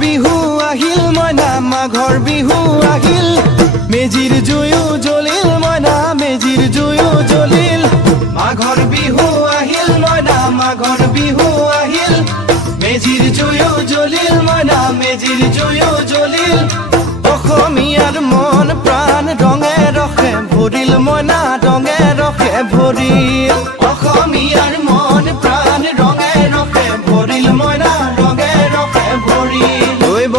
বিহু আহিল মইনা মাঘৰ বিহু আহিল মেজিৰ জুয়ো জ্বলিল মইনা মেজিৰ জুয়ো জ্বলিল মাঘৰ বিহু আহিল মইনা মাঘৰ বিহু আহিল মেজিৰ জুয়ো জ্বলিল মইনা মেজিৰ জুয়ো জ্বলিল অসমীয়াৰ মন প্ৰাণ ৰঙে ৰখে ভৰিল মইনা ৰঙে ৰখে ভৰিল